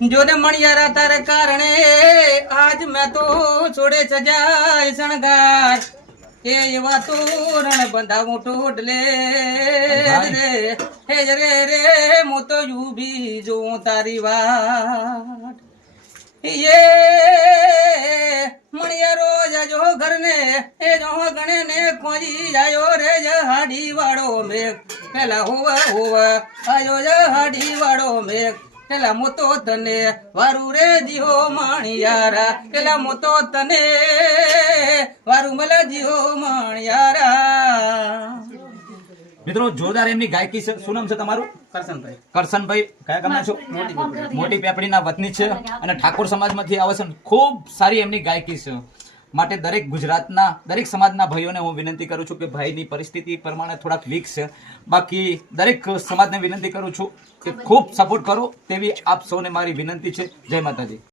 જોને મણિયારા તારે કારણે આજ મેં તો છોડે સજાય શણગાર એ એવા તોરણ બંધાવું ટોડલે રે હે રે રે હું તો યુબી જોઉં તારી વાત ये मणियारो जजो घर ने ए जो गणे ने खोजी जायो रे ज हाडी वाड़ो में पेला होवा आयो ज हाडी वाड़ो में पेला मोतो तने वारू रे जियो मणियारा पेला मोतो तने वारू मला जियो मणियारा મિત્રો જોરદાર એમની ગાયકી છે. શું નામ છે તમારું? કરશનભાઈ. કરશનભાઈ કયા ગામના છો? મોટી પેપડીના વતની છે અને ઠાકોર સમાજમાંથી આવે છે. ખૂબ સારી એમની ગાયકી છે. માટે દરેક ગુજરાતના દરેક સમાજના ભાઈઓને હું વિનંતી કરું છું કે ભાઈની પરિસ્થિતિ પ્રમાણે થોડાક વીક છે, બાકી દરેક સમાજને વિનંતી કરું છું કે ખૂબ સપોર્ટ કરો તેવી આપ સૌને મારી વિનંતી છે. જય માતાજી.